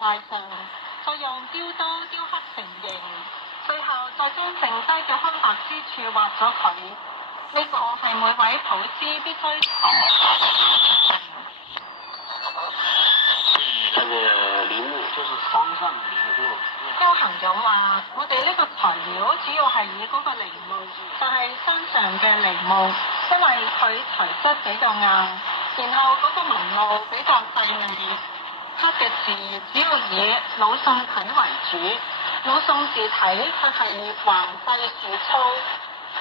塊上，再用雕刀雕刻成形，最後再將剩低嘅空白之處畫咗佢。呢個係每位普師必須。這個陵墓就是山上的陵墓。邱恒勇話：我哋呢個材料主要係以嗰個梨木，就係山上嘅梨木，因為佢材質比較硬，然後嗰個紋路比較細膩，刻嘅字主要以魯宋體為主。魯宋字體佢係橫細豎粗，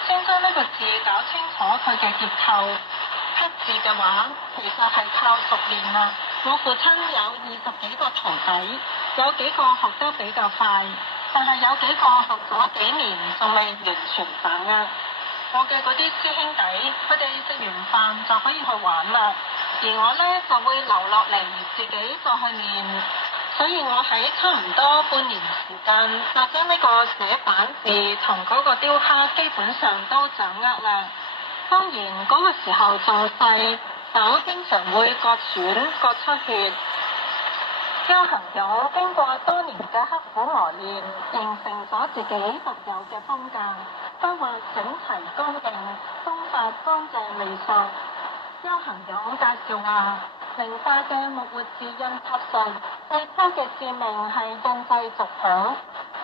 先將呢個字搞清楚佢嘅結構。刻字嘅話，其實係靠熟練啦。我父親有20幾個徒弟，有幾個學得比較快，但係有幾個學咗幾年仲未完全把握。我嘅嗰啲師兄弟，佢哋食完飯就可以去玩啦，而我呢就會留落嚟自己再去練。所以我喺差唔多半年時間，就將呢個寫板字同嗰個雕刻基本上都掌握啦。當然嗰個時候仲細，手經常會割損、割出血。邱恒勇經過多年嘅刻苦磨練，形成咗自己獨有嘅風格，筆畫整齊乾淨，刀法乾淨利索。邱恒勇介紹話：明代嘅木活字印刷術最初嘅使命係印製族譜，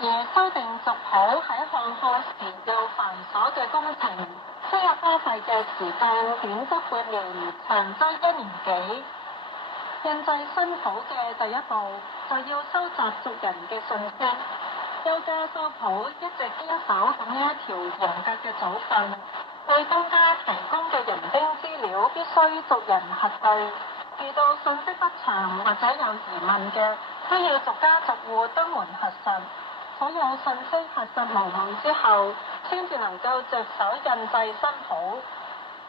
而修訂族譜喺漢漢時要繁瑣嘅工程，需要花費嘅時間短則半年，長則1年幾。印製新譜嘅第一步就要收集族人嘅信息，邱家修譜一直堅守咁樣一條嚴格嘅組訓，對東家提供嘅人兵資料必須族人核對，遇到信息不詳或者有疑問嘅，都要逐家逐戶登門核實。所有信息核實無誤之後，先至能夠着手印製新譜。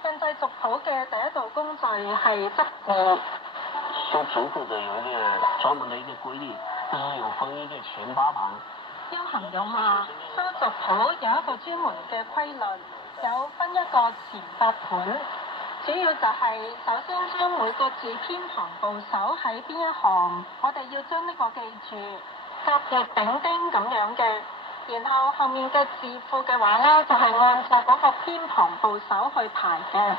印製族譜嘅第一道工序係執字。修族譜的有一個專門的一個規律，就是有分一個前8行。邱恒勇話：修族譜有一個專門嘅規律，有分一個前8盤，主要就係首先將每個字偏旁部首喺邊一行，我哋要將呢個記住，甲乙丙丁咁樣嘅。然後後面嘅字庫嘅話呢，就係按照嗰個偏旁部首去排嘅。